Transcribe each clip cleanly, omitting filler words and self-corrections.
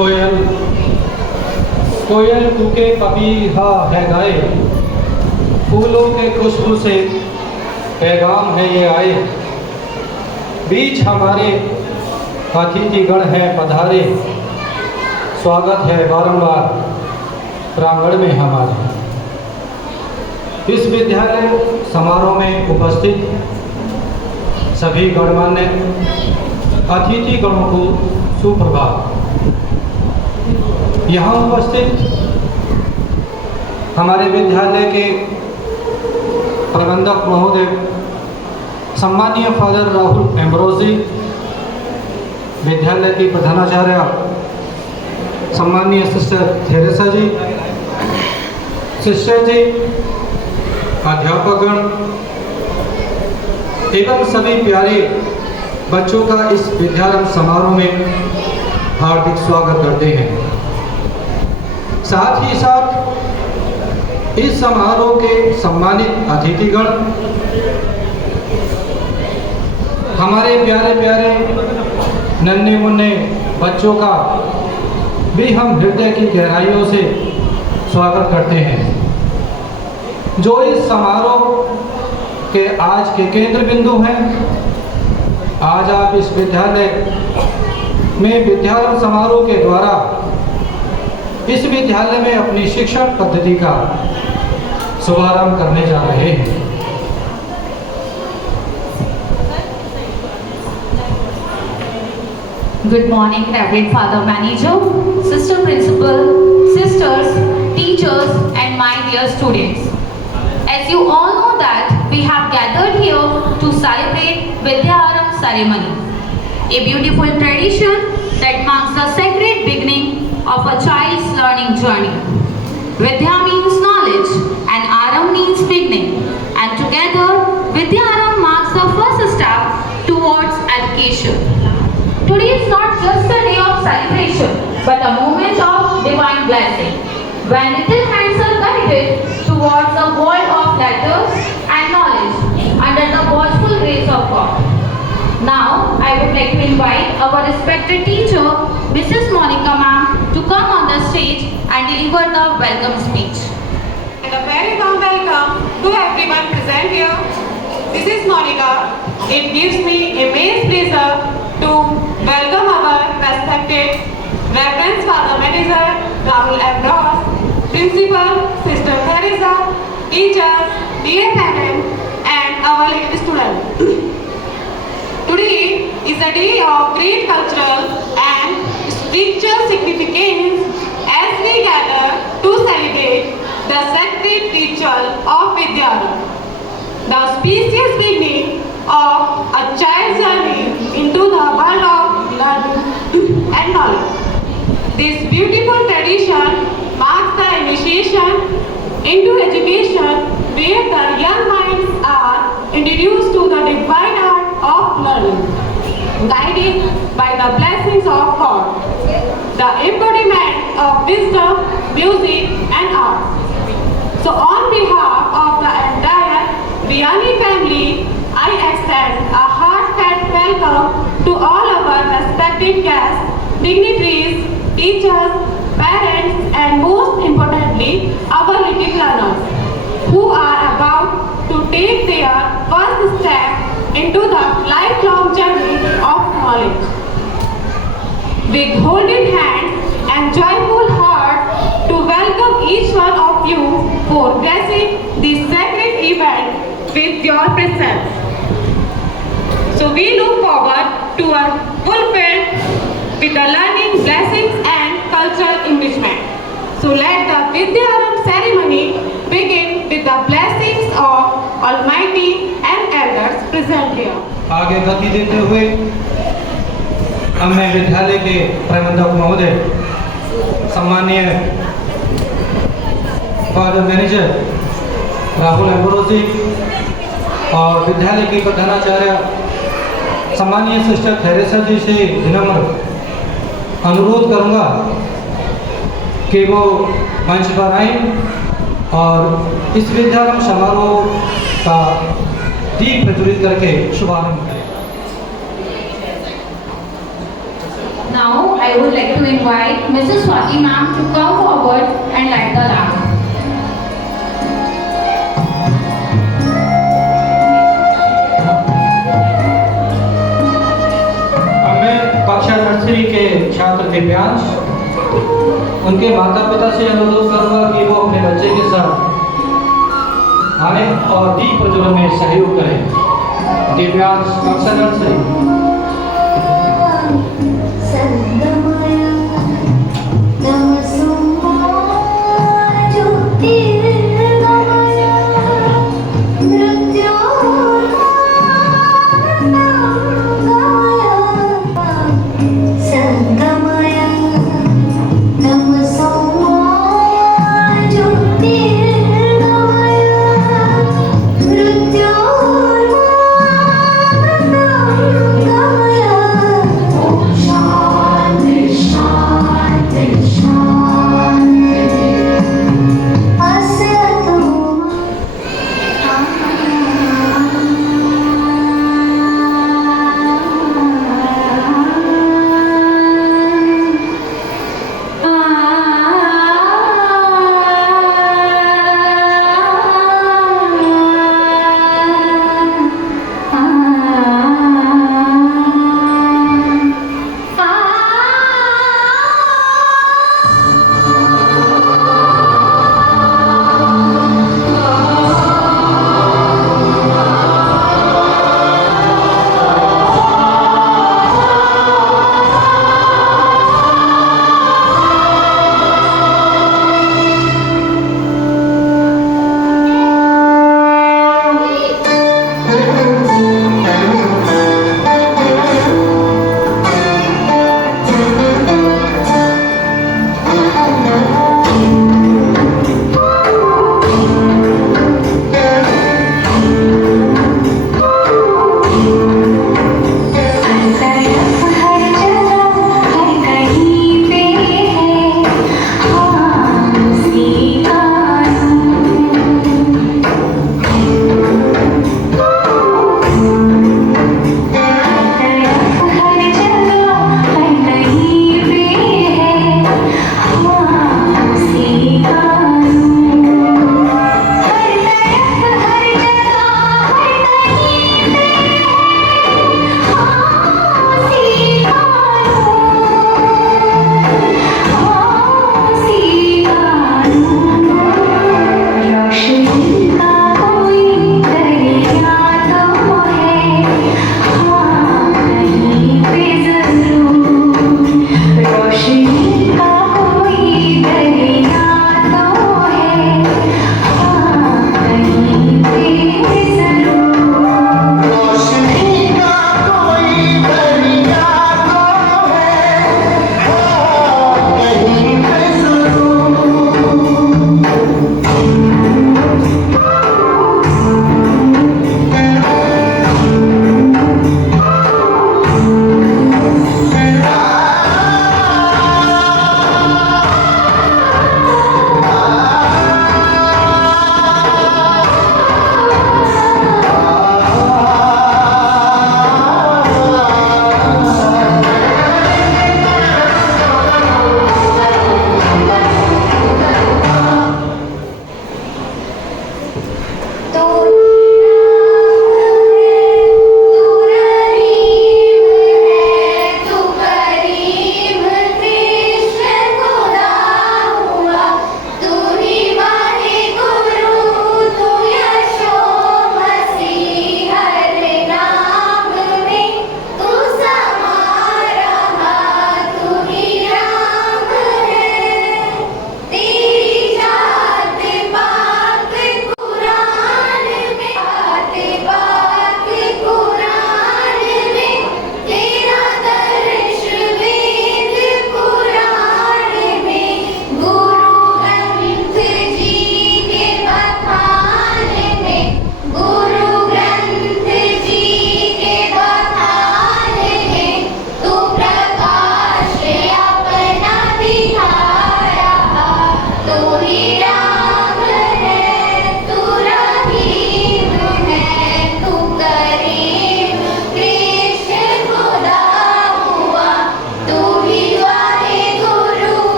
कोयल कोयल कूके पपीहा है गाए, फूलों के खुशबू से पैगाम है ये आए। बीच हमारे अतिथिगण है पधारे, स्वागत है बारंबार प्रांगण में हमारे। इस विद्यालय समारोह में उपस्थित सभी गणमान्य अतिथिगणों को सुप्रभात। यहाँ उपस्थित हमारे विद्यालय के प्रबंधक महोदय सम्मानीय फादर राहुल एम्ब्रोसी, विद्यालय की प्रधानाचार्य सम्मानीय सिस्टर थेरेसा जी, शिष्य जी, अध्यापकगण एवं सभी प्यारे बच्चों का इस विद्यारंभ समारोह में हार्दिक स्वागत करते हैं। साथ ही साथ इस समारोह के सम्मानित अतिथिगण, हमारे प्यारे प्यारे नन्हे मुन्ने बच्चों का भी हम हृदय की गहराइयों से स्वागत करते हैं, जो इस समारोह के आज के केंद्र बिंदु हैं। आज आप इस विद्यालय में विद्यारंभ समारोह के द्वारा इस विद्यालय में अपनी शिक्षण पद्धति का शुभारंभ करने जा रहे हैं। Good morning, Reverend Father Manager, Sister Principal, Sisters, Teachers, and my dear students. As you all know that we have gathered here to celebrate Vidyaarambh ceremony, a beautiful tradition that marks the sacred beginning of a child's learning journey. Vidya means knowledge and Aram means beginning, and together Vidyaarambh marks the first step towards education. Today is not just a day of celebration, but a moment of divine blessing, when little hands are guided towards a world of letters and knowledge under the watchful grace of God. Now, I would like to invite our respected teacher, Mrs. Monica ma'am, to come on the stage and deliver the welcome speech. And a very warm welcome to everyone present here. This is Monica. It gives me immense pleasure to welcome our respected Reverend Father Manager Rahul Ambrose, Principal Sister Teresa, teachers, dear parents, and our little students. Today is a day of great cultural and spiritual significance as we gather to celebrate the sacred ritual of Vidyaarambh, the auspicious beginning of a child's journey into the world of learning and knowledge. This beautiful tradition marks the initiation into education where the young minds are introduced to the divine art of learning, guided by the blessings of God, the embodiment of wisdom, music, and art. So on behalf of the entire Vianney family, I extend a heartfelt welcome to all our respected guests, dignitaries, teachers, parents, and most importantly, our little learners, who are about to take their first step into the lifelong journey of knowledge. With holding hands and joyful heart to welcome each one of you for blessing this sacred event with your presence. So we look forward to a fulfilled with the learning, blessings and cultural enrichment. So let the Vidyaarambh ceremony begin with the blessings of Almighty and elders present here. आगे गति देते हुए हमें विद्यालय के प्रबंधक महोदय सम्मानीय फादर मैनेजर राहुल एम्ब्रोसी और विद्यालय की प्रधानाचार्य सम्मानीय सिस्टर थेरेसा जी से विनम्र अनुरोध करूंगा कि वो मंच पर आएं और इस विद्यारंभ समारोह का दीप प्रज्वलित करके शुभारंभ करें। Now I would like to invite Mrs. Swati ma'am to come forward and light the lamp. अब मैं कक्षा नर्सरी के छात्र दिव्यांश उनके माता पिता से अनुरोध करूंगा कि वो अपने बच्चे के साथ आए और दीप प्रज्वलन में सहयोग करें। दिव्यांश कक्षा nursery.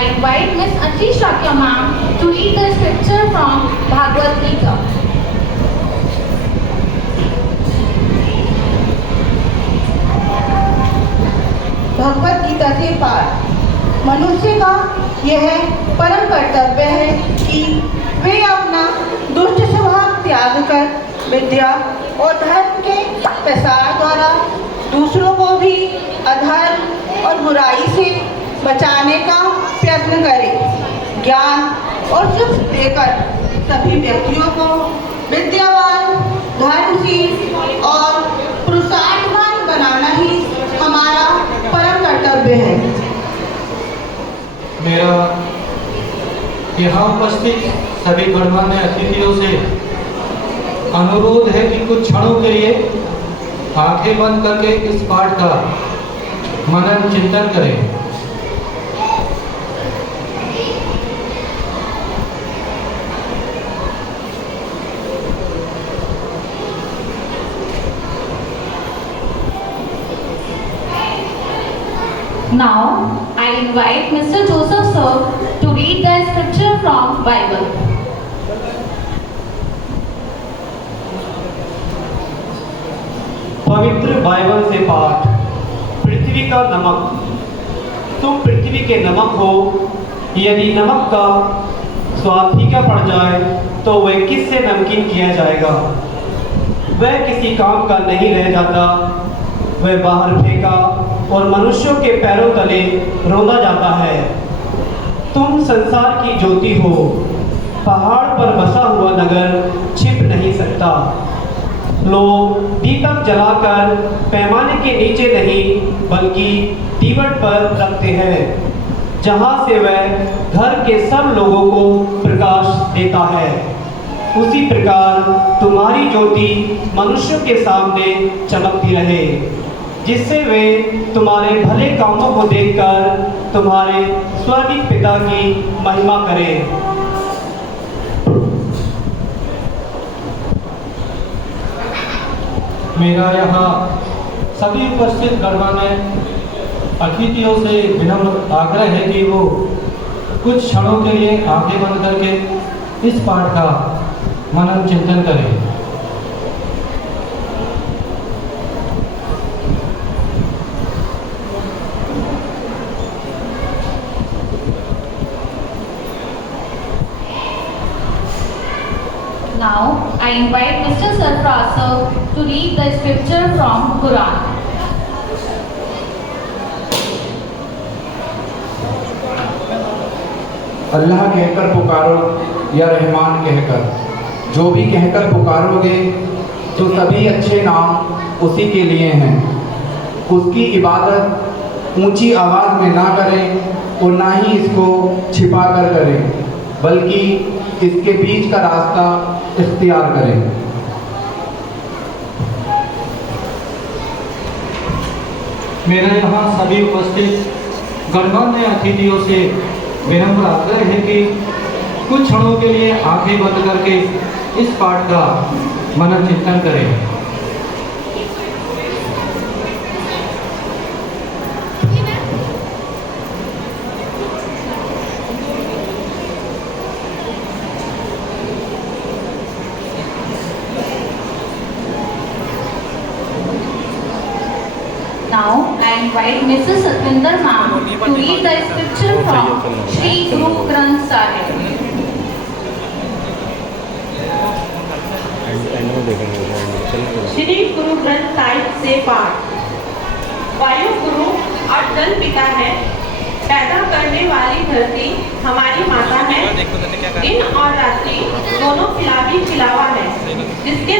I invite Miss Anji Shakya ma'am to read the scripture from Bhagavad Gita. Bhagavad Gita से पाठ। मनुष्य का यह परम कर्तव्य है कि वे अपना दुष्ट स्वभाव त्याग कर विद्या और धर्म के प्रसार द्वारा दूसरों को भी अधर्म और बुराई से बचाने का प्रयत्न करें। ज्ञान और सुख देकर सभी व्यक्तियों को विद्यावान, धर्मशील और पुरुषार्थवान बनाना ही हमारा परम कर्तव्य है। मेरा यहाँ उपस्थित सभी गणमान्य अतिथियों से अनुरोध है कि कुछ क्षणों के लिए आंखें बंद करके इस पाठ का मनन चिंतन करें। Now, I invite Mr. Joseph sir to read the scripture from Bible. पवित्र बाइबल से पाठ। पृथ्वी का नमक। तुम पृथ्वी के नमक हो। यदि नमक का स्वाद फीका पड़ जाए तो वह किससे नमकीन किया जाएगा। वह किसी काम का नहीं रह जाता, वह बाहर फेंका और मनुष्यों के पैरों तले रौंदा जाता है। तुम संसार की ज्योति हो। पहाड़ पर बसा हुआ नगर छिप नहीं सकता। लोग दीपक जलाकर पैमाने के नीचे नहीं बल्कि दीवट पर रखते हैं, जहां से वह घर के सब लोगों को प्रकाश देता है। उसी प्रकार तुम्हारी ज्योति मनुष्यों के सामने चमकती रहे, जिससे वे तुम्हारे भले कामों को देखकर तुम्हारे स्वर्गीय पिता की महिमा करें। मेरा यहाँ सभी उपस्थित गणमान्य अतिथियों से विनम्र आग्रह है कि वो कुछ क्षणों के लिए आंखें बंद करके इस पाठ का मनन चिंतन करें। Now, I invite Mr. Sarfraz sir to read the scripture from Quran. अल्लाह कहकर पुकारो या रहमान कहकर, जो भी कहकर पुकारोगे तो सभी अच्छे नाम उसी के लिए हैं। उसकी इबादत ऊंची आवाज़ में ना करें और ना ही इसको छिपा कर करें, बल्कि इसके बीच का रास्ता इख्तियार करें। मेरे यहाँ सभी उपस्थित गणमान्य अतिथियों से विनम्र आग्रह है कि कुछ क्षणों के लिए आंखें बंद करके इस पाठ का मनन चिंतन करें। Now, I invite Mrs. Satvinder ma'am to read the scripture from Shri Guru Granth Sahib. Shri Guru Granth Sahib से पाठ। वायु गुरु और जल पिता है। पैदा करने वाली धरती हमारी माता है। दिन और रात्रि दोनों खिलावी खिलावा है, जिसके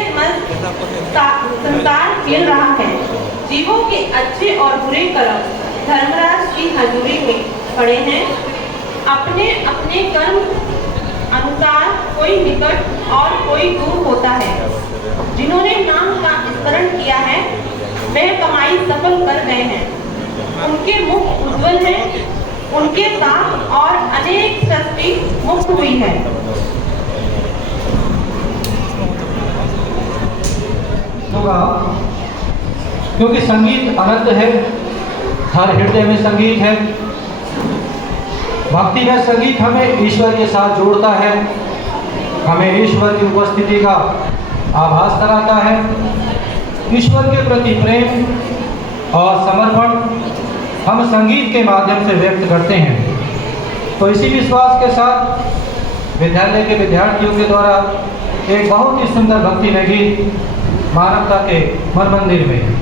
संसार खेल रहा है। जीवों के अच्छे और बुरे कर्म धर्मराज की हजूरी में पड़े हैं। अपने अपने कर्म अनुसार कोई निकट और कोई दूर होता है। जिन्होंने नाम का स्मरण किया है वह कमाई सफल कर गए हैं। उनके मुख उज्ज्वल हैं, उनके दांत और अनेक सृष्टि मुक्त हुई है। क्योंकि संगीत अनंत है, हर हृदय में संगीत है। भक्ति में संगीत हमें ईश्वर के साथ जोड़ता है, हमें ईश्वर की उपस्थिति का आभास कराता है। ईश्वर के प्रति प्रेम और समर्पण हम संगीत के माध्यम से व्यक्त करते हैं। तो इसी विश्वास के साथ विद्यालय के विद्यार्थियों के द्वारा एक बहुत ही सुंदर भक्ति में गीत मानवता के मन मंदिर में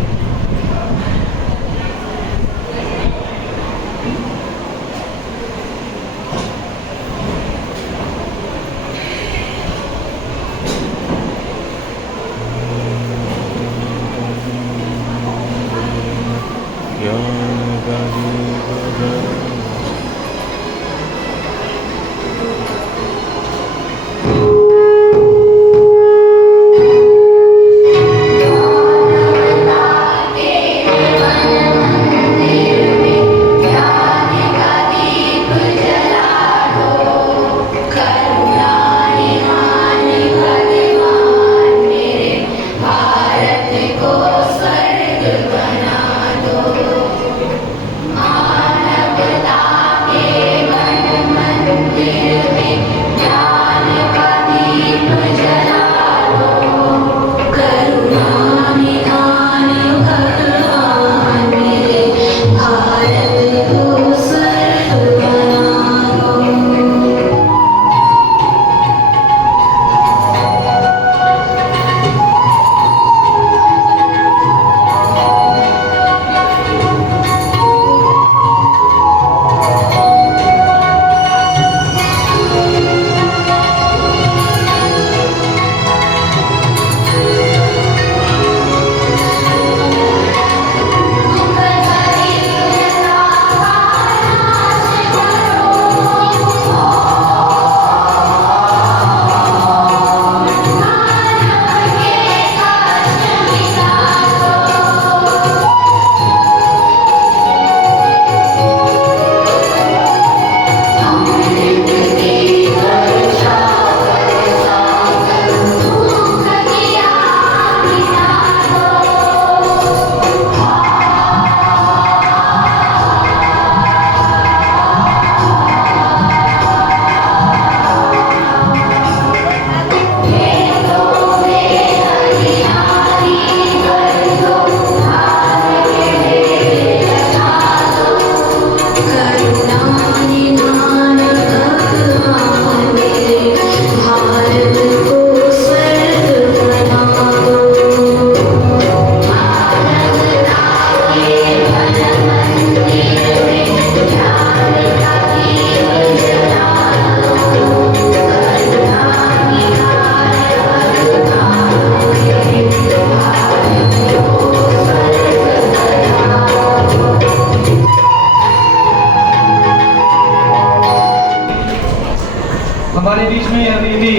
हमारे बीच में अभी भी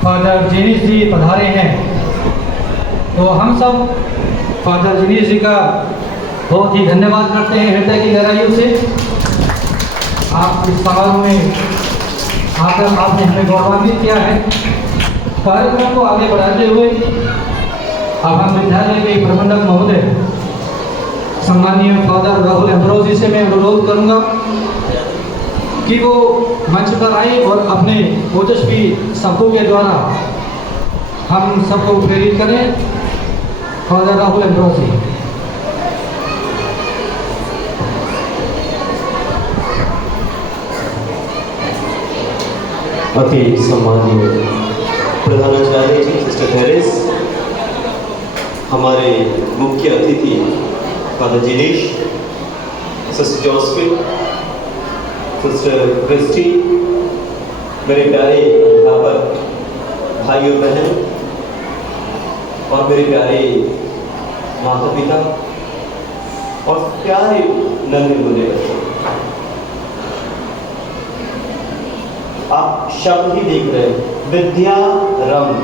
फादर जिनीश जी पधारे हैं। तो हम सब फादर जिनीश जी का बहुत ही धन्यवाद करते हैं हृदय की गहराइयों से। आप इस समारोह में आकर आपने हमें गौरवान्वित किया है। कार्यक्रम को आगे बढ़ाते हुए अब हम विद्यालय के प्रबंधक महोदय सम्मानीय फादर राहुल एम्ब्रोसी से मैं अनुरोध करूंगा कि वो मंच पर आए और अपने ओजस्वी शब्दों के द्वारा हम सबको प्रेरित करें। Father Rahul Ambrosi. अति सम्मानीय प्रधानाचार्य जी सिस्टर थेरेस, हमारे मुख्य अतिथि father Jinish, sister Josephine, sister Christy, मेरे प्यारे अध्यापक भाई और बहन और मेरे प्यारे माता पिता और प्यारे नन्हे मुन्ने बच्चों, आप शब्द ही देख रहे हैं, विद्या रंग।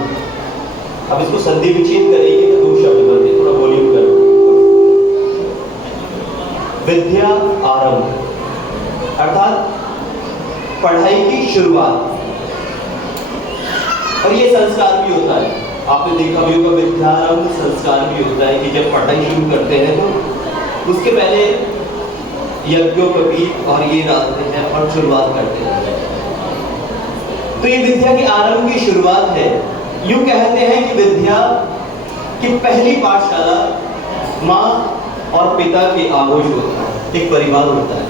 अब इसको संधि विच्छेद करेंगे तो दो शब्द बनते, थोड़ा वॉल्यूम करो। विद्या आरंभ अर्थात पढ़ाई की शुरुआत, और ये संस्कार भी होता है। आपने देखा भी होगा विद्यारंभ संस्कार भी होता है कि जब पढ़ाई शुरू करते हैं तो उसके पहले यज्ञोपवीत और ये डालते हैं और शुरुआत करते हैं। तो ये विद्या की आरंभ की शुरुआत है। यूं कहते हैं कि विद्या की पहली पाठशाला माँ और पिता के आगोश होता है, एक परिवार होता है।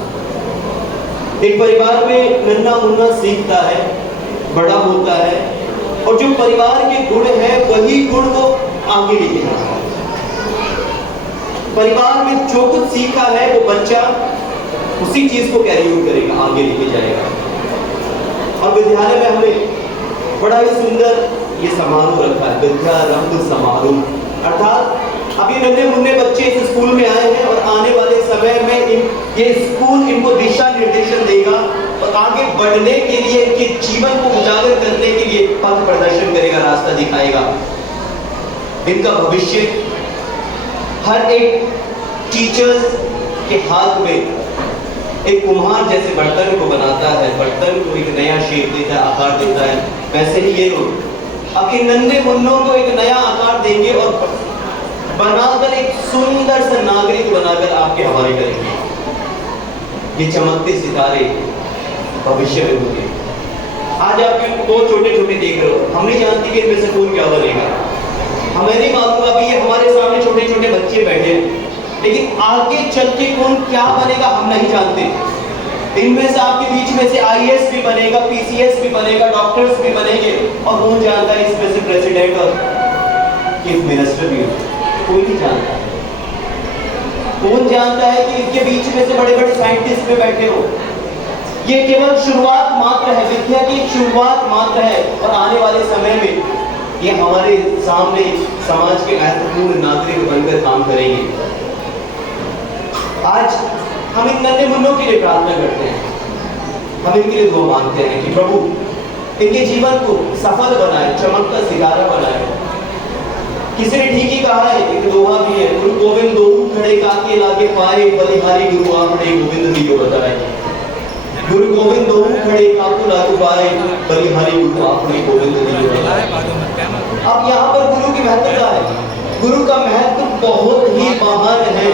एक परिवार में नन्हा मुन्ना सीखता है, बड़ा होता है, और जो परिवार के गुण है वही गुण वो आगे लेके जाता है। परिवार में जो कुछ सीखा है वो बच्चा उसी चीज को कैरी ऑन करेगा, आगे लेके जाएगा। और विद्यालय में हमें बड़ा ही सुंदर ये समारोह रखा है, विद्यारंभ समारोह। अर्थात अब ये नन्हे मुन्ने बच्चे इस स्कूल में आए हैं और आने वाले समय में ये स्कूल इनको दिशा निर्देशन देगा और आगे बढ़ने के लिए, इनके जीवन को उजागर करने के लिए पथ प्रदर्शन करेगा, रास्ता दिखाएगा। इनका भविष्य हर एक टीचर्स के हाथ में एक कुम्हार जैसे बर्तन को बनाता है, बर्तन को एक नया शेप देता है, आकार देता है, वैसे ही ये लोग अब इन नन्हे मुन्नों को एक नया आकार देंगे और बनाकर एक सुंदर सा नागरिक बनाकर आपके हवाले करेंगे। ये चमकते सितारे भविष्य में होंगे। आज आप दो छोटे छोटे देख रहे हो, हम नहीं जानते कि इनमें से कौन क्या बनेगा, हमें नहीं मालूम। अभी ये हमारे सामने छोटे छोटे बच्चे बैठे हैं, लेकिन आगे चल के कौन क्या बनेगा हम नहीं जानते। इनमें से आपके बीच में से IAS भी बनेगा, PCS भी बनेगा, डॉक्टर्स भी बनेंगे, और कौन जानता है इसमें से प्रेसिडेंट और चीफ मिनिस्टर भी हो, कोई नहीं जानता। कौन जानता है कि इनके बीच में से बड़े बड़े साइंटिस्ट भी बैठे हो। ये केवल शुरुआत मात्र है, विद्या की शुरुआत मात्र है, और आने वाले समय में ये हमारे सामने समाज के महत्वपूर्ण नागरिक बनकर काम करेंगे। आज हम इन नन्हे मुन्नों के लिए प्रार्थना करते हैं, हम इनके लिए दुआ मांगते हैं कि प्रभु इनके जीवन को सफल बनाए, चमकता सितारा बनाए। किसी ने ठीक ही कहा है, एक दोहा भी है, गुरु गोविंद दो खड़े काके लागे पाए, बलिहारी गुरु आपने गोविंद दियो बताए। गुरु गोविंद दो खड़े काको लागे पाए, बलिहारी गुरु आपने गोविंद दियो बताए। अब यहाँ पर गुरु की महत्वता है, गुरु का महत्व बहुत ही महान है।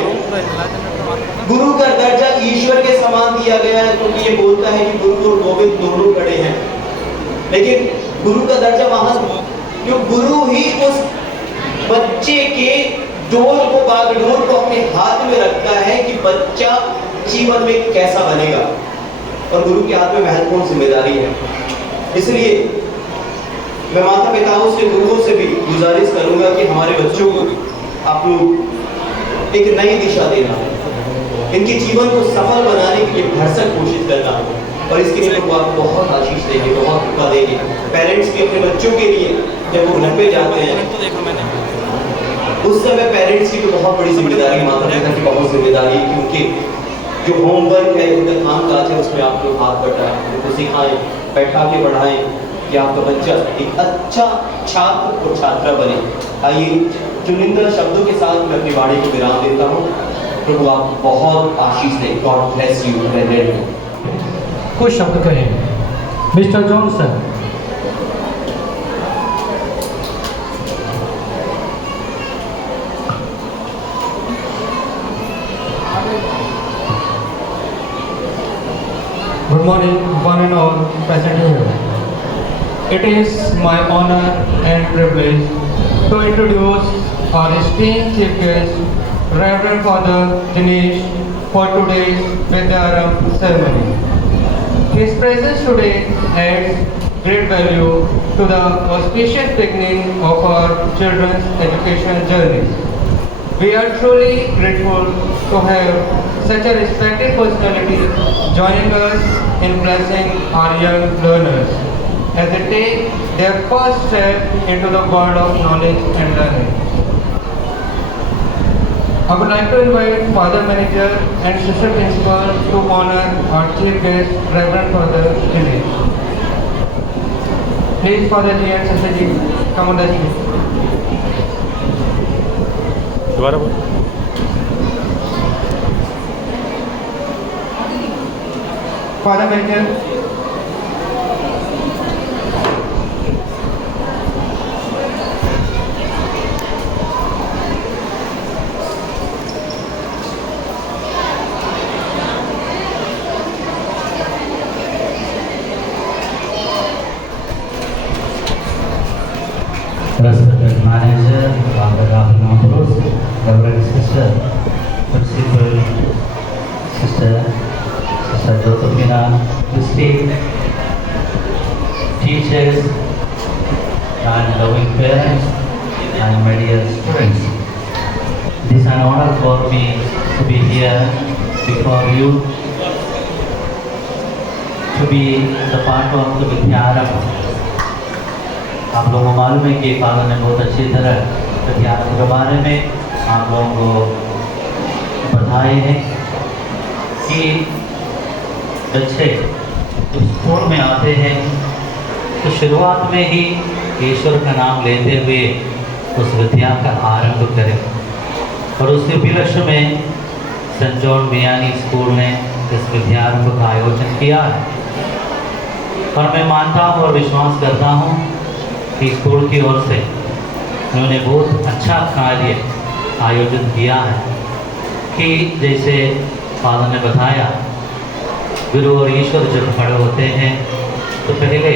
गुरु का दर्जा ईश्वर के समान दिया गया है, क्योंकि ये बोलता है कि गुरु और गोविंद दोनों खड़े हैं। लेकिन गुरु का दर्जा महान, जो गुरु ही उस बच्चे के डोर को, बागडोर को अपने हाथ में रखता है कि बच्चा जीवन में कैसा बनेगा, और गुरु के हाथ में महत्वपूर्ण जिम्मेदारी है। इसलिए मैं माता पिताओं से, गुरुओं से भी गुजारिश करूंगा कि हमारे बच्चों को आप लोग एक नई दिशा देना है, इनके जीवन को सफल बनाने के लिए भरसक कोशिश करना है, और इसके लिए लोग आपको बहुत आशीष देंगे, बहुत कृपा देंगे। पेरेंट्स भी अपने बच्चों के लिए जब वो घर पे जाते हैं उस समय पेरेंट्स की तो बहुत बड़ी जिम्मेदारी, माता पिता की बहुत जिम्मेदारी है कि उनके जो होमवर्क है, उनका काम काज है, उसमें आप लोग हाथ बटाएं, उनको सिखाएं, बैठा के पढ़ाएं कि आपका बच्चा एक अच्छा छात्र और छात्रा बने। आइए चुनिंदा शब्दों के साथ मैं अपनी वाणी को विराम देता हूँ। प्रभु आप बहुत आशीष दें। God bless you. कुछ शब्द कहें mister Johnson. Good morning, one and all present here. It is my honor and privilege to introduce our esteemed chief guest, Reverend Father Dinesh, for today's Vidyarambh ceremony. His presence today adds great value to the auspicious beginning of our children's education journey. We are truly grateful to have such a respected personality joining us in blessing our young learners as they take their first step into the world of knowledge and learning. I would like to invite Father Manager and Sister Principal to honor our chief guest, Reverend Father Dinesh. Please, Father Ji and Sister Ji, come on the stage. दोबारा बोल। Father Manager. Father, Father Rahul Nampuros, Reverend Sister, Principal, Sister Josephina Christie, teachers, and loving parents, and my dear students. It is an honor for me to be here before you, to be the part of the Vidyaram. आप लोगों को मालूम है कि father ने बहुत अच्छी तरह विद्यार्थी के बारे में आप लोगों को बताए हैं कि बच्चे स्कूल में आते हैं तो शुरुआत में ही ईश्वर का नाम लेते हुए उस विद्या का आरंभ करें। और उसी उपलक्ष्य में सेंट जॉन मियानी स्कूल ने इस विद्यारंभ का आयोजन किया है। और मैं मानता हूँ और विश्वास करता हूँ कि स्कूल की ओर से उन्होंने बहुत अच्छा कार्य आयोजित किया है कि जैसे फादर ने बताया, गुरु और ईश्वर जब खड़े होते हैं तो पहले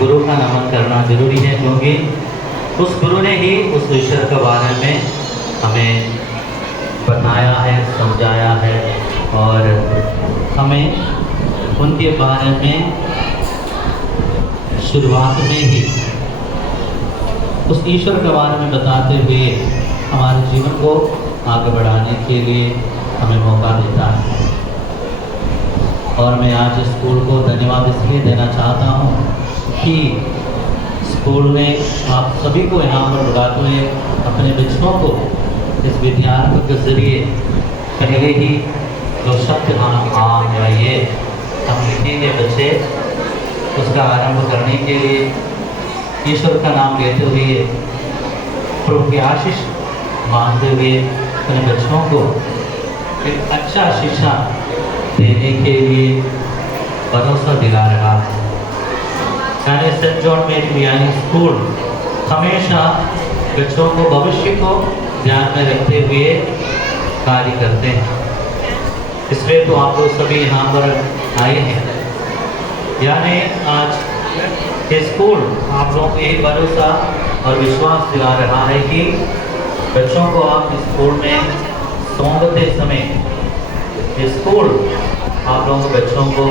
गुरु का नमन करना जरूरी है, क्योंकि उस गुरु ने ही उस ईश्वर के बारे में हमें बताया है, समझाया है और हमें उनके बारे में शुरुआत में ही उस ईश्वर के बारे में बताते हुए हमारे जीवन को आगे बढ़ाने के लिए हमें मौका देता है। और मैं आज स्कूल को धन्यवाद इसलिए देना चाहता हूँ कि स्कूल ने आप सभी को यहाँ पर बुलाते हुए अपने बच्चों को इस विद्यारंभ के जरिए पहले ही जो शब्द हम ये हम लिखेंगे बच्चे, उसका आरंभ करने के लिए ईश्वर का नाम लेते हुए प्रभु की आशीष मांगते हुए अपने बच्चों को एक अच्छा शिक्षा देने के लिए भरोसा दिला रहा है। यानी सेंट जॉन मियानी स्कूल हमेशा बच्चों को भविष्य को ध्यान में रखते हुए कार्य करते हैं। इसलिए तो आप लोग सभी यहाँ पर आए हैं। यानी आज ये स्कूल आप लोगों को यही भरोसा और विश्वास दिला रहा है कि बच्चों को आप स्कूल में सोंगते समय स्कूल आप लोगों को बच्चों को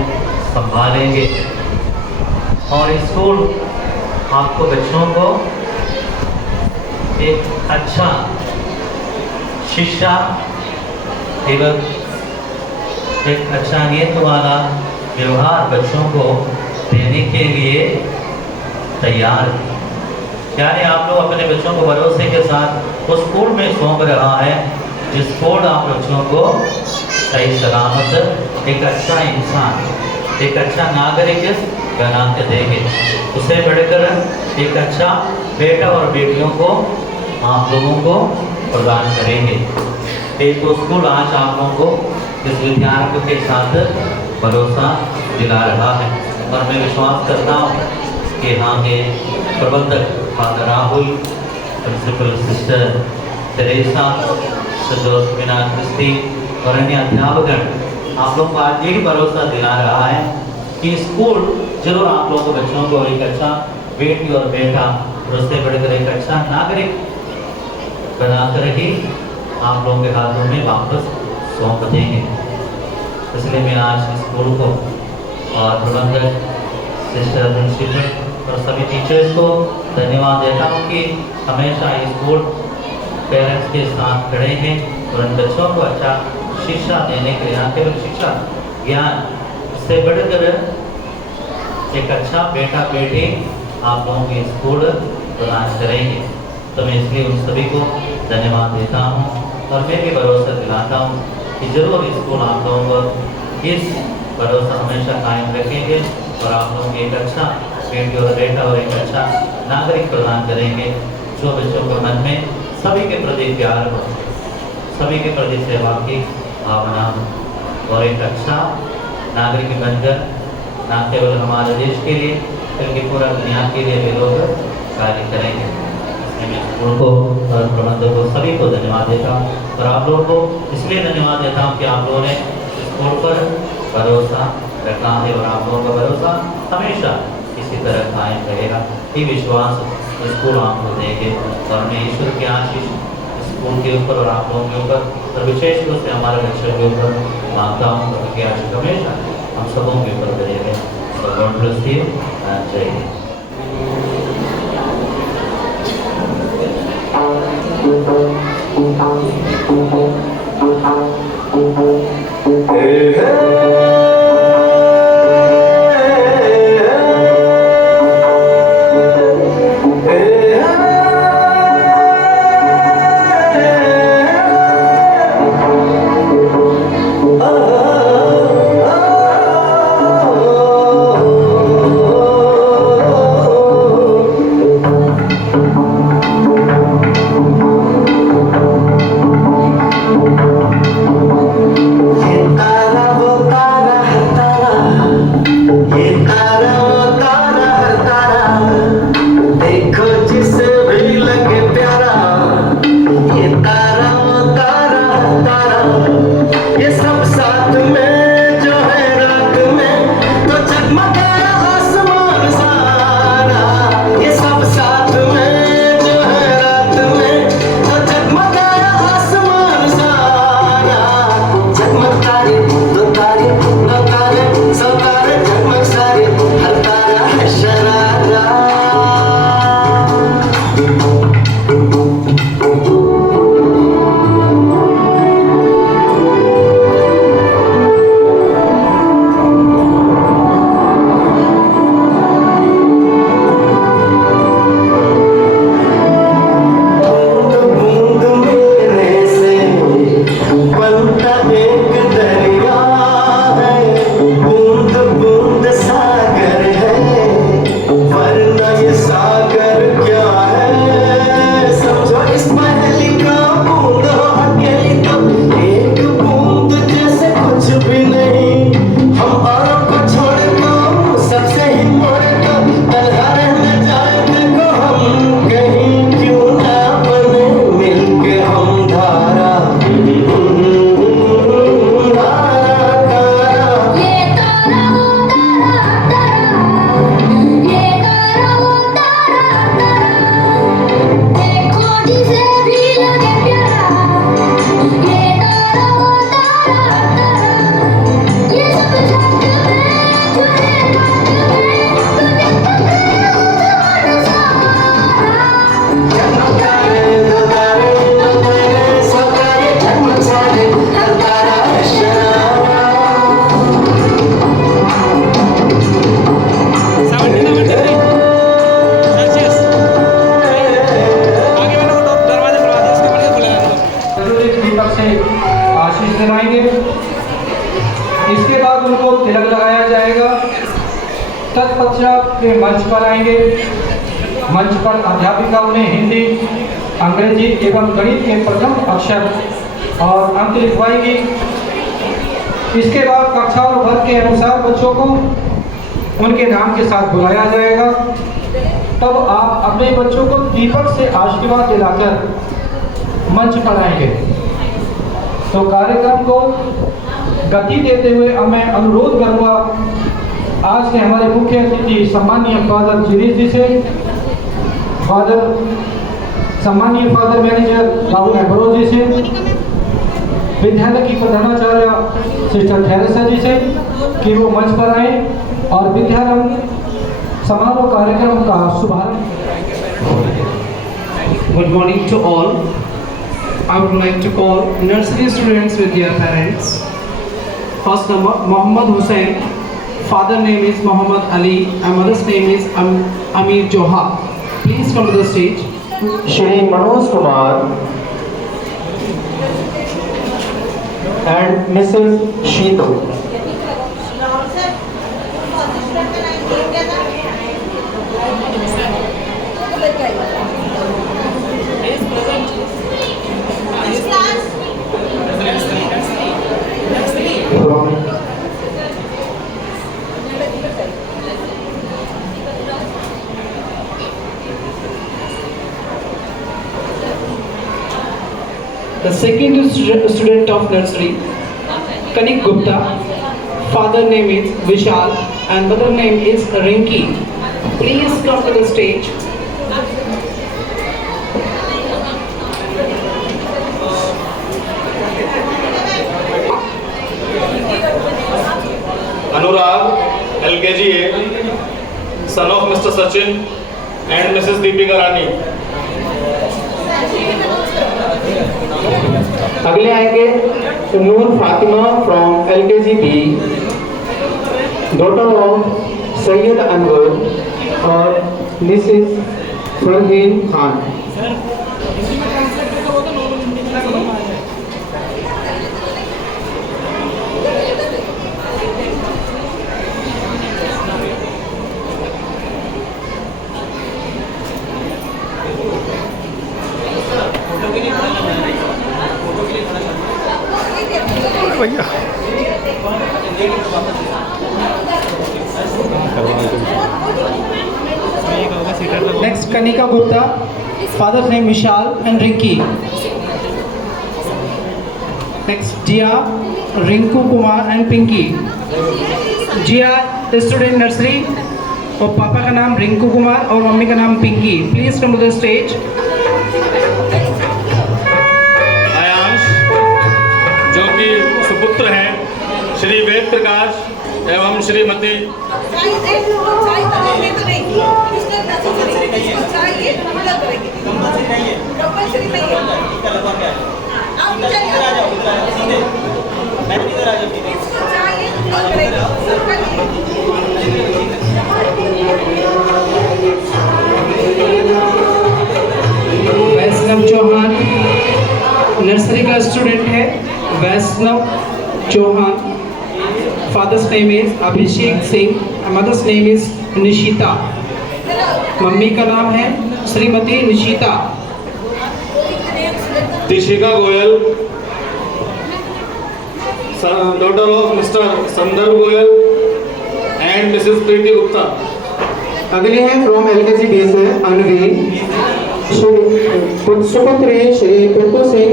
संभालेंगे और स्कूल आपको बच्चों को एक अच्छा शिक्षा एवं एक अच्छा नियत वाला व्यवहार बच्चों को देने के लिए तैयार है। यानी आप लोग अपने बच्चों को भरोसे के साथ उस स्कूल में सौंप रहा है जिस स्कूल आप बच्चों को सही सलामत एक अच्छा इंसान, एक अच्छा नागरिक बना के देंगे। उसे बढ़कर एक अच्छा बेटा और बेटियों को आप लोगों को प्रदान करेंगे। एक तो स्कूल आज आप लोगों को इस विद्यारंभ के साथ भरोसा दिला रहा है। और मैं विश्वास करता हूँ कि यहाँ के प्रबंधक father Rahul, principal sister Teresa, Josephina Christie और अन्य अध्यापकगण आप लोग को आज यही भरोसा दिला रहा है कि स्कूल जरूर आप लोगों को बच्चों को एक अच्छा बेटी और बेटा और उससे बढ़कर एक अच्छा नागरिक बनाकर ही आप लोगों के हाथों में वापस सौंप देंगे। इसलिए मैं आज स्कूल को और प्रबंधक, सिस्टर, प्रिंसिपल और सभी टीचर्स को धन्यवाद देता हूँ कि हमेशा स्कूल पेरेंट्स के साथ खड़े हैं और उन बच्चों को अच्छा शिक्षा देने के लिए, यहाँ केवल शिक्षा ज्ञान से बढ़कर एक अच्छा बेटा बेटी आप लोगों के स्कूल प्रदान करेंगे। तो मैं इसलिए उन सभी को धन्यवाद देता हूँ और मैं भी भरोसा दिलाता हूँ कि जरूर स्कूल आप लोगों को इस भरोसा हमेशा कायम रखेंगे और आप लोगों को एक अच्छा बेटी और बेटा और एक अच्छा नागरिक प्रदान करेंगे जो बच्चों के मन में सभी के प्रति प्यार हो, सभी के प्रति सेवा की भावना हो और एक अच्छा नागरिक बनकर न केवल हमारे देश के लिए बल्कि पूरा दुनिया के लिए भी लोग कार्य करेंगे। मैं स्कूल को और प्रबंधक को सभी को धन्यवाद देता हूँ और आप लोगों को इसलिए धन्यवाद देता हूँ कि आप लोगों ने स्कूल पर भरोसा रखा है और आप लोगों का भरोसा हमेशा इसी तरह कायम रहेगा। ये विश्वास स्कूल आपको देंगे। और मैं ईश्वर की आशीष स्कूल के ऊपर और आप लोगों के ऊपर और विशेष रूप से हमारे बच्चों के ऊपर मांगता हूँ। तो उनकी आशीष हमेशा हम सबों के ऊपर करेंगे। तो गॉड ब्लेस यू एंड जय हिंद। इसके बाद उनको तिलक लगाया जाएगा। तत्पश्चात वे मंच पर आएंगे। मंच पर अध्यापिका उन्हें हिंदी, अंग्रेजी एवं गणित के प्रथम अक्षर और अंक लिखवाएंगी। इसके बाद कक्षा और वर्ग के अनुसार बच्चों को उनके नाम के साथ बुलाया जाएगा। तब आप अपने बच्चों को दीपक से आशीर्वाद दिलाकर मंच पर आएंगे। तो कार्यक्रम को गति देते हुए अब मैं अनुरोध करूंगा आज के हमारे मुख्य अतिथि सम्मानीय फादर जिरीश जी से, सम्मानीय फादर मैनेजर राहुल एब्रो जी से, विद्यालय की प्रधानाचार्य सिस्टर थेरेसा जी से कि वो मंच पर आए और विद्यारंभ समारोह कार्यक्रम का शुभारंभ। Good morning to all. I would like to call nursery students with their parents. First number Mohammad Hussain. Father name is Muhammad Ali and mother's name is Amir Joha. Please come to the stage. Shri Manoj Kumar and Mrs. Sheetu. The second student of nursery, Kanik Gupta. Father name is Vishal and mother name is Rinki. Please come to the stage. Anurag, LKG A, son of Mr. Sachin and Mrs. Deepika Rani. अगले आएंगे Noor Fatima from LKG B, daughter of Syed Anwar और Mrs Farheen Khan. Next, Kanika Gupta, father's name Vishal and Rinki. Next, Jia, Rinku Kumar and Pinky. Jia is student nursery और पापा का नाम रिंकू कुमार और mummy का नाम Pinky. Please come to the stage. Aayansh, जो कि सुपुत्र हैं श्री वेद प्रकाश एवं श्रीमती वैष्णव चौहान नर्सरी का स्टूडेंट है. Vaishnav Chauhan, father's name is Abhishek Singh, mother's name is Nishita. Mummy का नाम है Shrimati Nishita. Tishika Goyal, daughter of mister Sandarbh Goyal and Mrs Preeti Gupta. अगली है फ्रॉम LKG B से अनवी, सुपुत्री श्री पिंटू सिंह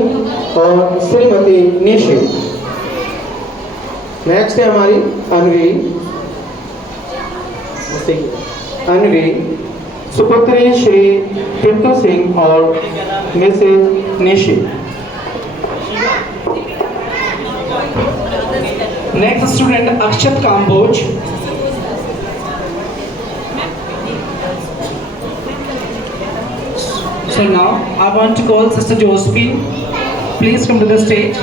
और श्रीमती निशी. नेक्स्ट है हमारी अनवी, सुपुत्री श्री पिंटू सिंह और Mrs Nishi. Next student Akshat Kamboj. So now I want to call Sister Josephine. Please come to the stage.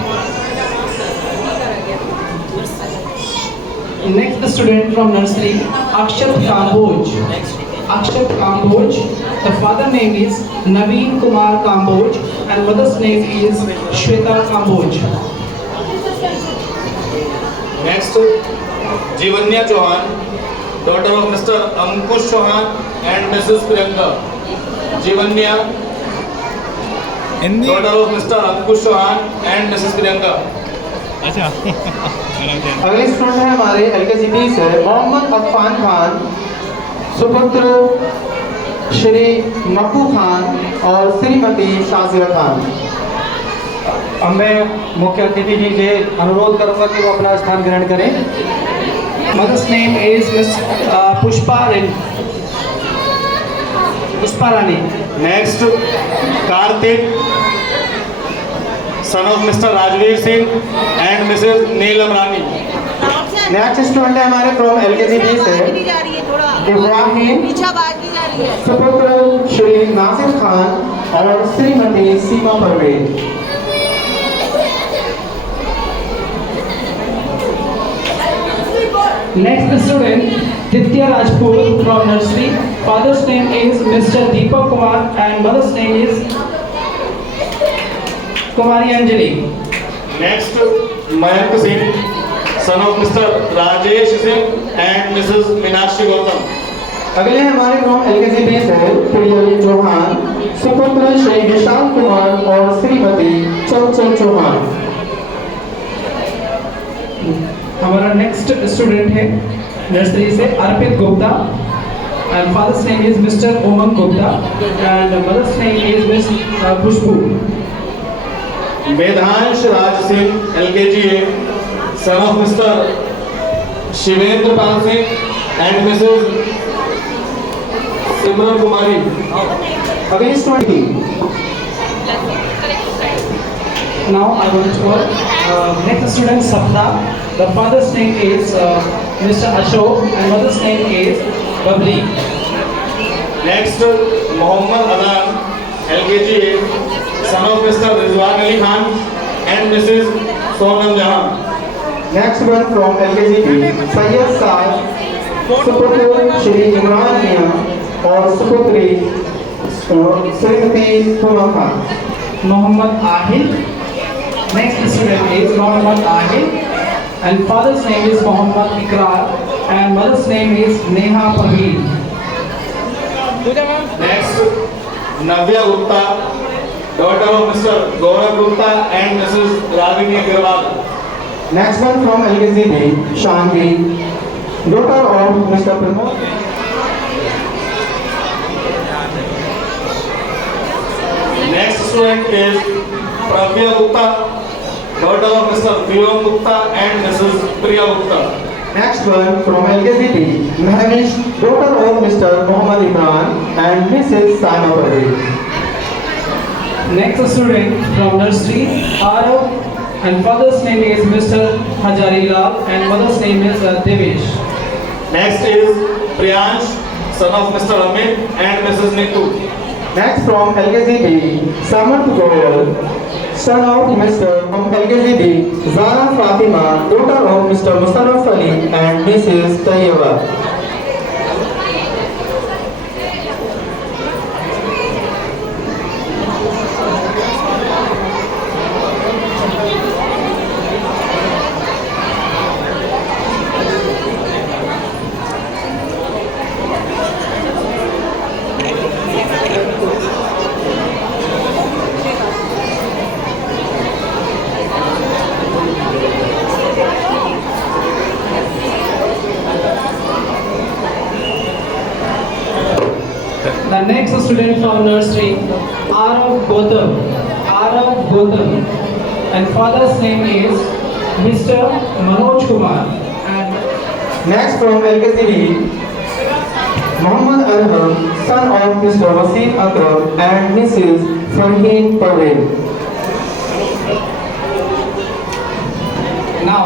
Next student from nursery, Akshat Kamboj. Akshat Kamboj. The father name is Naveen Kumar Kamboj and mother's name is Shweta Kamboj. Next Jeevanya Chauhan, daughter of mister Ankush Chauhan and Mrs Priyanka. Jeevanya, daughter of mister Ankush Chauhan and Mrs Priyanka. अगले student है हमारे LKG B से मोहम्मद अफान खान, सुपुत्र श्री मक्कू खान और श्रीमती शाजिया खान. अब मैं मुख्य अतिथि जी से अनुरोध करूंगा कि वो अपना स्थान ग्रहण करें. Mother's name is Miss Pushpa Rani. Next Kartik, sun of mister Rajveer Singh and Mrs Neelam Rani. Next student है हमारे फ्रॉम LKG B से इब्राहिम, सुपुत्र श्री नासिर खान और श्रीमती सीमा Parvez. Next student Ditya Rajput from nursery. Father's name is Mr. Deepak Kumar and mother's name is Kumari Anjali. Next Mayank Singh, sun of mister Rajesh Singh and Mrs Meenakshi Gautam. अगले हमारे from LKG B से प्रियल चौहान, सुपुत्र श्री विशाल कुमार और श्रीमती चंचल चौहान. हमारा नेक्स्ट स्टूडेंट है नर्सरी से अर्पित Gupta and father's name is Mr. Umang Gupta and mother's name is Miss Khushbu. Vedansh Raj Singh LKG A, son of mister Shivendra Pal Singh and Mrs Simran Kumari. अगली student की Now I want to call next student Sapna. The father's name is Mr. Ashok and mother's name is Babli. Next, Mohammad Adan, LKG, son of Mr. Rizwan Ali Khan and Mrs. Sonam Jahan. Next one from LKG Syed Saaj सुपुत्र श्री इमरान मियां और सुपुत्री Shrimati Huma Khan. Muhammad Ahil. Next student is Muhammad Ahil and father's name is Muhammad Ikrar and mother's name is Neha Parveen. Next, Navya Gupta, daughter of Mr. Gaurav Gupta and Mrs. Ragini Agarwal. Next one from LKG Shanti, daughter of mister Pramod. Next student is Pravya Gupta, daughter of Mr. Vyom Gupta and Mrs. Priya Gupta. Next one from LKG Mahvish, daughter of Mr Mohammad Imran and Mrs Saima Parveen. Next student from nursery Arav and father's name is Mr. Hajari Lal and mother's name is Devesh. Next is Priyansh, son of Mr. Amit and Mrs. Nitu. Next from LKG Samant Goyal, son of Mr. from LKG Zara Fatima, daughter of Mr. Musarraf Ali and Mrs. Tayyaba. The next student from nursery Arav Gautam and father's name is Mr. Manoj Kumar and Next from LKG Muhammad Arham, son of Mr. Wasim Akram and Mrs. Farheen Parveen. now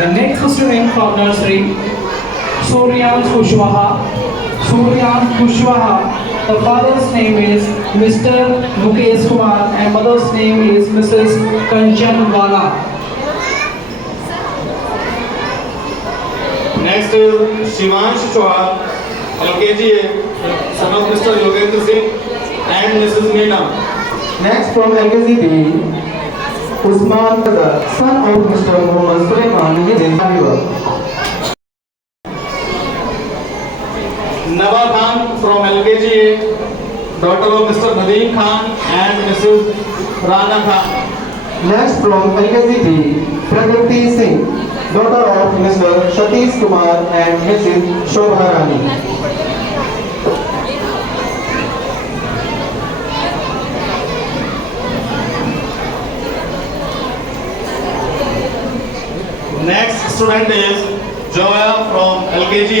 the next student from nursery Suryan Kushwaha. The father's name is Mr. Mukesh Kumar and mother's name is Mrs. Kanchan Wala. Next is Shivansh Chauhan, LKG, son of Mr. Yogendra Singh and Mrs. Meena. Next from LKG Usman Qadar, son of Mr. Muhammad Sulaiman Hidayat. Nava Khan from LKG, daughter of Mr. Nadeem Khan and Mrs. Rana Khan. Next from LKG Prakriti Singh, daughter of Mr. Satish Kumar and Mrs. Shobha Rani. Next student is Joya from LKG,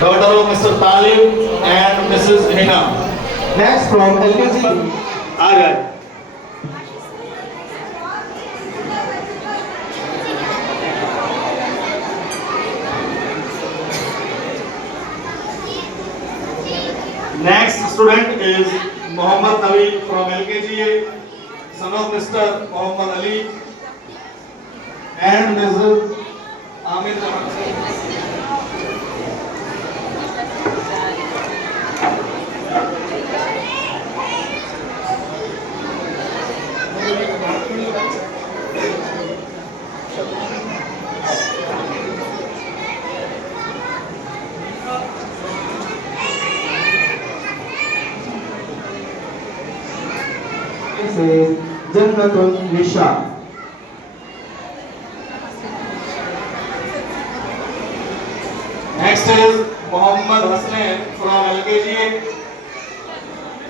daughter of Mr. Talib and Mrs. Hina. Next from LKG आ गए. Next student is Muhammad Naveed from LKG, son of Mr. Muhammad Ali and Mrs. Amir Jahan. This is Jannatul Nisha. Next is Muhammad Hasnain from LKG,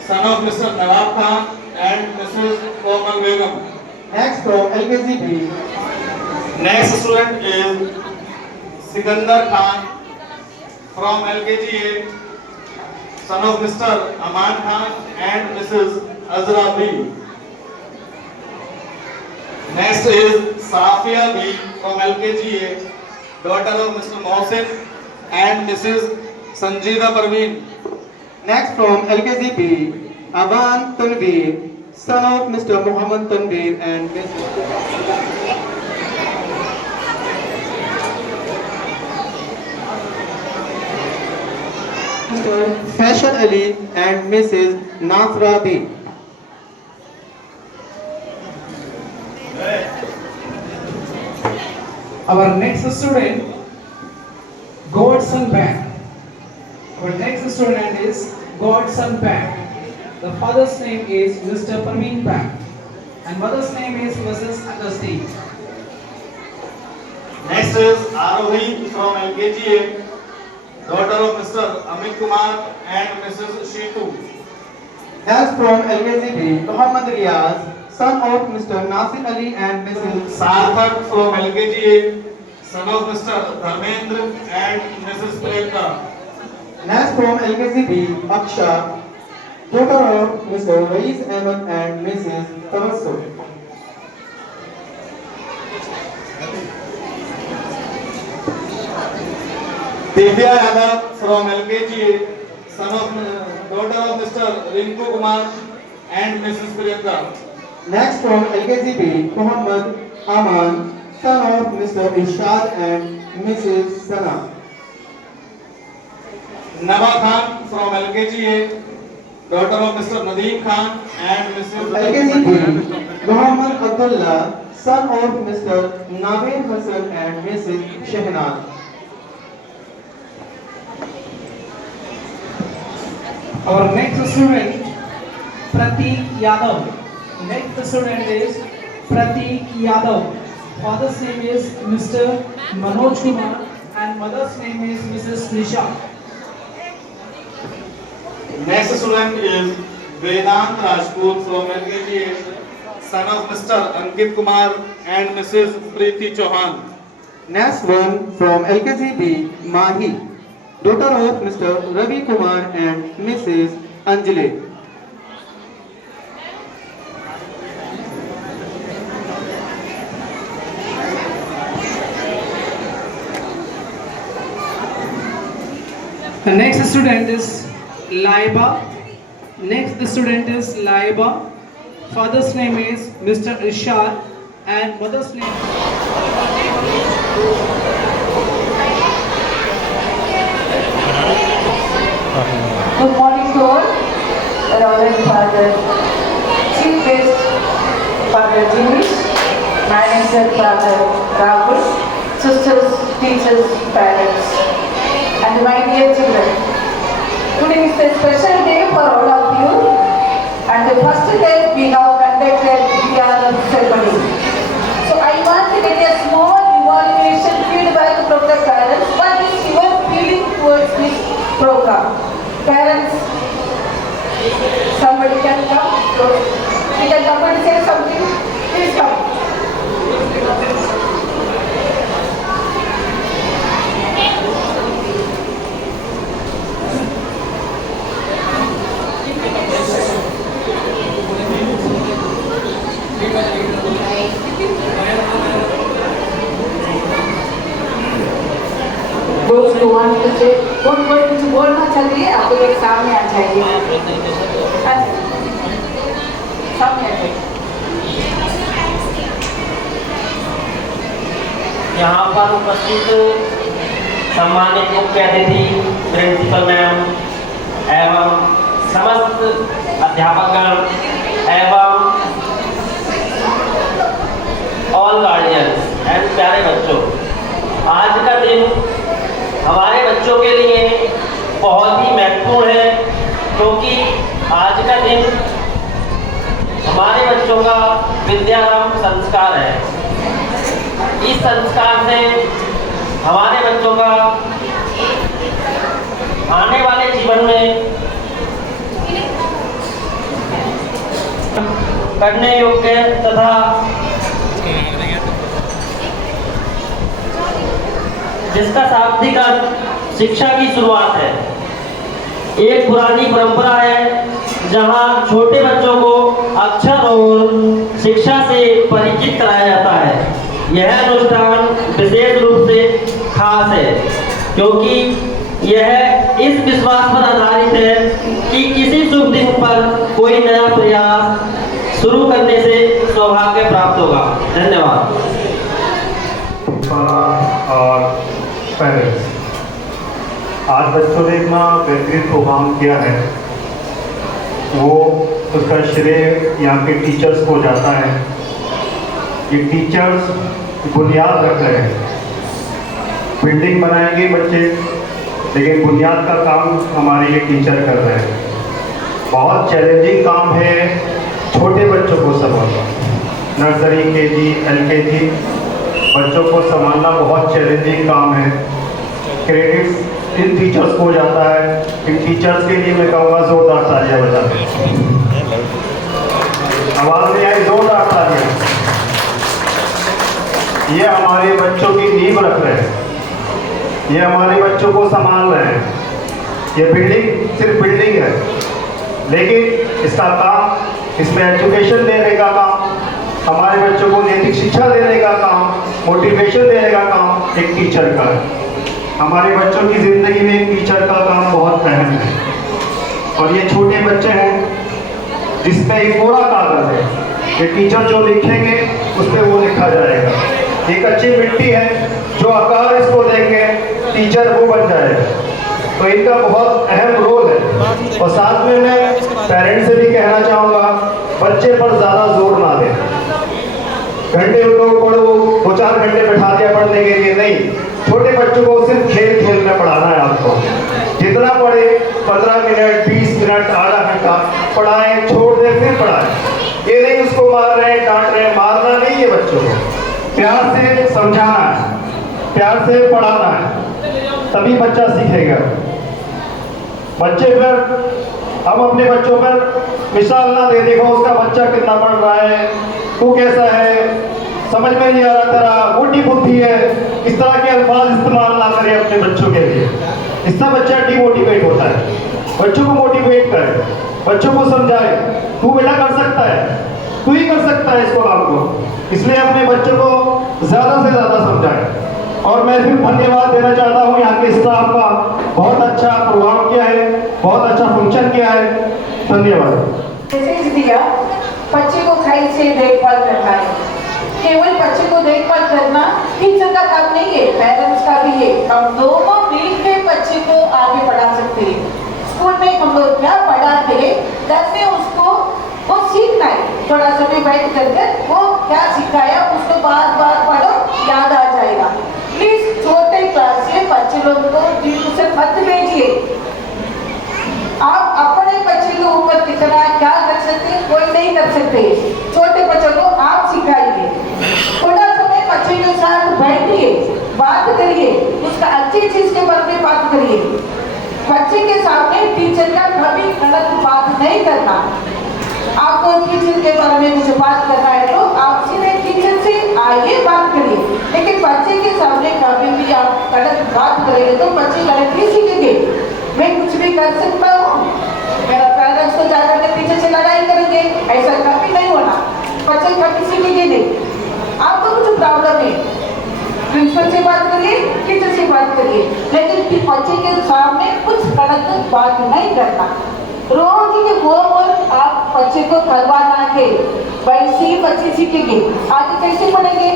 son of Mr. Nawab Khan and Mrs. Komal Begum. Next from LKG Next student is Sikandar Khan from LKG, son of Mr. Aman Khan and Mrs. Azra B. Next is Safia B from LKGA, daughter of Mr. Mohsin and Mrs. Sanjida Parveen. Next from LKGB, Aban Tanveer, son of Mr. Muhammad Tanveer and Mr. Faisal Ali and Mrs. Nasra B. Our next student, Godson Bank. Our next student is Godson Bank. The father's name is Mr. Parveen Bank and mother's name is Mrs. Agasti. Next is Arohi from LKGA, daughter of Mr. Amit Kumar and Mrs. Sheetu. Next from LKGB, Muhammad Riaz, son of Mr. Nasir Ali and Mrs. Sarthak from LKGA, son of Mr. Dharmendra and Mrs. Priyanka. Next from LKGB, Aksha, daughter of Mr. Rais Ahmed and Mrs. Tawassum. Divya Yadav from LKGA, daughter of Mr. Rinku Kumar and Mrs. Priyanka. Next from LKGB, Muhammad Aman, son of Mr. Ishad and Mrs. Sana. Nava Khan from LKGA, daughter of Mr. Nadeem Khan and Mrs. LKGB, Muhammad Abdullah, son of Mr. Naveen Hassan and Mrs. Shehnaz. Our next student, Pratik Yadav. Next student is Pratik Yadav. Father's name is Mr. Manoj Kumar and mother's name is Mrs. Nisha. Next student is Vedant Rajput from LKGA, son of Mr. Ankit Kumar and Mrs. Preeti Chauhan. Next one from LKGB, Mahi, daughter of Mr. Ravi Kumar and Mrs. Anjali. The next student is Laiba. Next student is Laiba. Father's name is Mr. Ishad and mother's name. Good morning to all. Reverend Father, Chief Guest Father Jimmy, Manager Father Rahul, sisters, teachers, parents, and my dear children. Today is a special day for all of you, and the first day we have conducted the ceremony. So I want to get a small evaluation feedback from the parents. What is your feeling towards this program? Parents, somebody can come. So we can come and say something. Please come. Those who want to say, कुछ बोलना चाहिए, आपको एक सामने आ जाइए, सामने आ जाइए। यहाँ पर उपस्थित सम्मानित मुख्य अतिथि प्रिंसिपल मैम एवं समस्त अध्यापकगण एवं ऑल गार्जियंस एंड प्यारे बच्चों, आज का दिन हमारे बच्चों के लिए बहुत ही महत्वपूर्ण है, क्योंकि आज का दिन हमारे बच्चों का विद्यारंभ संस्कार है। इस संस्कार से हमारे बच्चों का आने वाले जीवन में करने योग्य तथा जिसका शाब्दिक अर्थ शिक्षा की शुरुआत है। एक पुरानी परंपरा है जहां छोटे बच्चों को अक्षर और शिक्षा से परिचित कराया जाता है। यह अनुष्ठान विशेष रूप से खास है क्योंकि यह इस विश्वास पर आधारित है कि किसी शुभ दिन पर कोई नया प्रयास शुरू करने से सौभाग्य प्राप्त होगा। धन्यवाद। और पेरेंट्स, आज बच्चों ने इतना बेहतरीन प्रोग्राम किया है, वो उसका श्रेय यहाँ के टीचर्स को जाता है। ये टीचर्स बुनियाद रख रहे हैं। बिल्डिंग बनाएंगे बच्चे, लेकिन बुनियाद का काम हमारे ये टीचर कर रहे हैं। बहुत चैलेंजिंग काम है छोटे बच्चों को संभालना। नर्सरी, KG, LKG बच्चों को संभालना बहुत चैलेंजिंग काम है। क्रेडिट इन टीचर्स को जाता है। इन टीचर्स के लिए मैं कहूँगा जोरदार तालियां बजा दें। आवाज़ नहीं आई, जोरदार तालियां। ये हमारे बच्चों की नींव रख रहे हैं, ये हमारे बच्चों को संभाल रहे हैं। ये बिल्डिंग सिर्फ बिल्डिंग है, लेकिन इसका काम, इसमें एजुकेशन देने का काम, हमारे बच्चों को नैतिक शिक्षा देने का काम, मोटिवेशन देने का काम एक टीचर का है। हमारे बच्चों की ज़िंदगी में एक टीचर का काम बहुत अहम है। और ये छोटे बच्चे हैं जिसमें एक कोरा कागज है, ये टीचर जो लिखेंगे उस पर वो लिखा जाएगा। एक अच्छी मिट्टी है, जो आकार इसको देंगे टीचर वो बन जाएगा। तो इनका बहुत अहम रोल है। और साथ में मैं पेरेंट्स से भी कहना चाहूँगा, बच्चे पर ज़्यादा जोर ना दें। घंटे उनको पढ़ो, 2-4 घंटे बैठा दिया पढ़ने के लिए, नहीं। छोटे बच्चों को सिर्फ खेल खेल में पढ़ाना है आपको। जितना पढ़े 15 मिनट, 20 मिनट, आधा घंटा पढ़ाएं, छोड़ दें, फिर पढ़ाएं। ये नहीं उसको मार रहे हैं, डांट रहे हैं। मारना नहीं है बच्चों को, प्यार से समझाना है, प्यार से पढ़ाना है, तभी बच्चा सीखेगा। बच्चे पर हम अपने बच्चों पर मिसाल ना दे, देखो उसका बच्चा कितना पढ़ रहा है, वो कैसा है, समझ में नहीं आ रहा, तेरा मोटी बुद्धि है, इस तरह के अल्फाज इस्तेमाल ना करें अपने बच्चों के लिए। इससे बच्चा डिमोटिवेट होता है। बच्चों को मोटिवेट करें, बच्चों को समझाए, तू बेटा कर सकता है, तू ही कर सकता है इसको काम को। इसलिए अपने बच्चों को ज़्यादा से ज़्यादा समझाएं। और मैं फिर धन्यवाद देना चाहता हूँ यहाँ के स्टाफ का, बहुत अच्छा प्रोग्राम किया है, बहुत अच्छा फंक्शन किया है। धन्यवाद। मैसेज दिया, बच्चे को खैर से देखभाल करना है। केवल बच्चे को देखभाल करना टीचर का काम नहीं है, पेरेंट्स का भी है। हम दोनों मिलकर बच्चे को आगे बढ़ा सकते हैं। स्कूल में हम लोग क्या पढ़ाते हैं, घर में उसको वो सीखना है। थोड़ा समय बैठ करके वो क्या सिखाया उसको बार बार पढ़ो, याद आ जाएगा। प्लीज छोटे क्लास से बच्चे लोग को ट्यूशन मत भेजिए। आप अपने बच्चे के ऊपर कितना क्या कर सकते हैं, कोई नहीं कर सकते। छोटे बच्चों को आप सिखाइए। थोड़ा समय बच्चे के साथ बैठिए, बात करिए, उसका अच्छी चीज के बारे में बात करिए। बच्चे के सामने टीचर का कभी गलत बात नहीं करना। आपको टीचर के बारे में कुछ बात करना है तो आप सीधे टीचर से आइए, बात करिए। लेकिन बच्चे के सामने कभी भी आप गलत बात करेंगे तो बच्चे गलत ही सीखेंगे। मैं कुछ भी कर सकता हूँ, मेरा पेरेंट्स को जाकर के टीचर से लड़ाई करेंगे, ऐसा कभी नहीं होना। बच्चे कभी सीखेंगे नहीं। आपको कुछ प्रॉब्लम है, प्रिंसिपल से बात करिए, टीचर से बात करिए, लेकिन बच्चे के सामने कुछ गलत बात नहीं करना। रोज के होमवर्क आप बच्चे को करवाना है, वैसे ही बच्चे सीखेंगे। आगे कैसे पढ़ेंगे?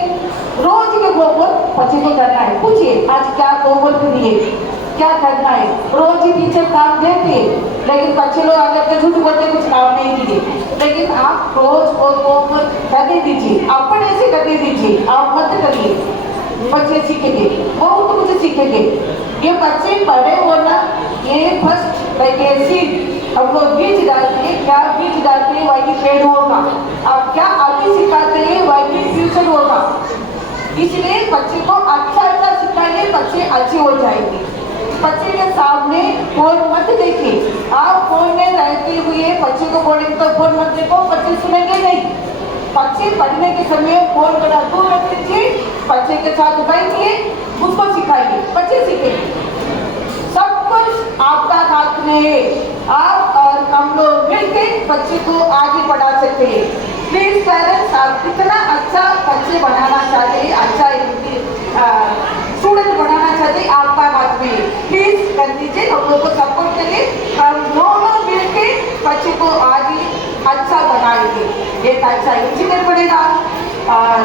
रोज के होमवर्क बच्चे को करना है। पूछिए आज क्या होमवर्क दिए, क्या करना है। रोज ही टीचर काम देते, लेकिन बच्चे लोग आगे अपने झूठ बोलते कुछ काम नहीं दिए। लेकिन आप रोज होमवर्क करने दीजिए, अपने से करने दीजिए, आप मत करिए। बच्चे सीखेंगे, बहुत कुछ सीखेंगे। ये बच्चे बड़े होना, ये फर्स्ट वैकेंसी अब वो बीज डालते हैं, क्या बीज डालते हैं वही पेड़ होगा। अब क्या अभी सिखाते हैं वही फ्यूचर होगा। इसलिए बच्चे को अच्छा अच्छा सिखाइए, बच्चे अच्छे हो जाएंगे। बच्चे के सामने फोन मत देखिए। आप फोन में रहते हुए बच्चे को बोलेंगे तो फोन मत देखो, बच्चे सुनेंगे नहीं। बच्चे पढ़ने के समय फोन बड़ा दूर रख दीजिए, बच्चे के साथ बैठिए, उसको सिखाइए, बच्चे सीखेंगे। सब कुछ आपका हाथ में है। आप और हम लोग मिलकर बच्चे को आगे बढ़ा सकते हैं। प्लीज पेरेंट्स, आप कितना अच्छा बच्चे बनाना चाहते हैं, अच्छा स्टूडेंट बनाना चाहते हैं, आपका हाथ में। प्लीज कर दीजिए, हम लोग को सपोर्ट करिए, हम दोनों मिलकर बच्चे को आगे अच्छा बनाएंगे। एक अच्छा इंजीनियर बनेगा और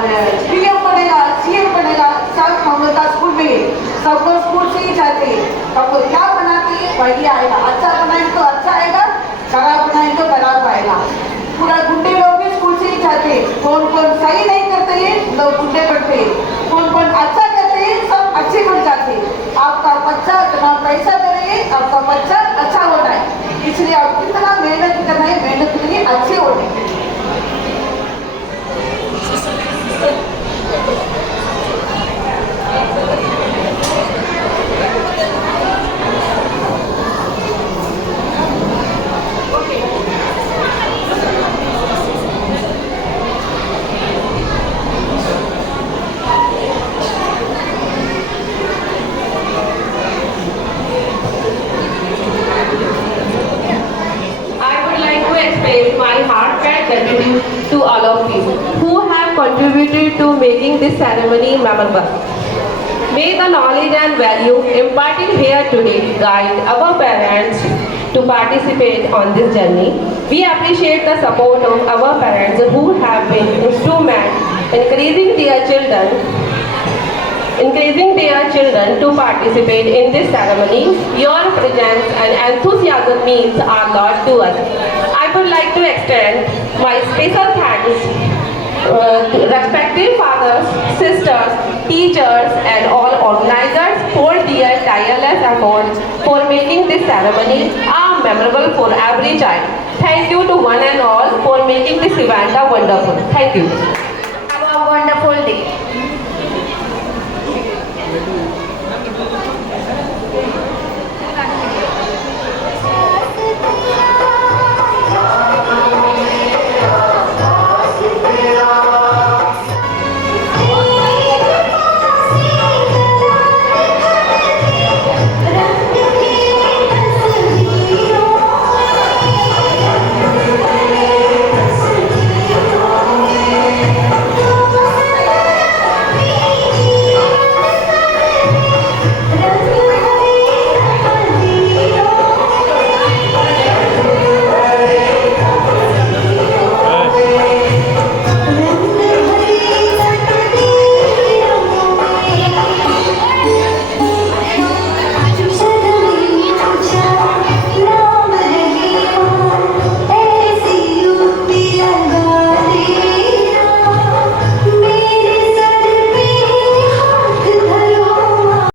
पीएम बनेगा, सीएम बनेगा, सब हम लोग का स्कूल में, सब लोग स्कूल से ही जाते हैं। हम लोग क्या बनाते हैं वही आएगा, अच्छा बनाएंगे तो अच्छा आएगा, खराब बनाएंगे तो खराब आएगा। पूरा गुंडे लोग भी स्कूल से ही जाते हैं, कौन कौन सही नहीं करते हैं लोग गुंडे बनते हैं, कौन कौन अच्छा करते हैं सब अच्छे बन जाते हैं। आपका बच्चा इतना पैसा करेंगे, आपका बच्चा अच्छा होना है, इसलिए आप कितना मेहनत करना है, मेहनत करिए, अच्छे होने हैं। My heartfelt gratitude to all of you who have contributed to making this ceremony memorable. May the knowledge and value imparted here today guide our parents to participate on this journey. We appreciate the support of our parents who have been instrumental in encouraging their children to participate in this ceremony. Your presence and enthusiasm means a lot to us. I would like to extend my special thanks to respective fathers, sisters, teachers and all organizers for their tireless efforts for making this ceremony memorable for every child. Thank you to one and all for making this event wonderful. Thank you. Have a wonderful day.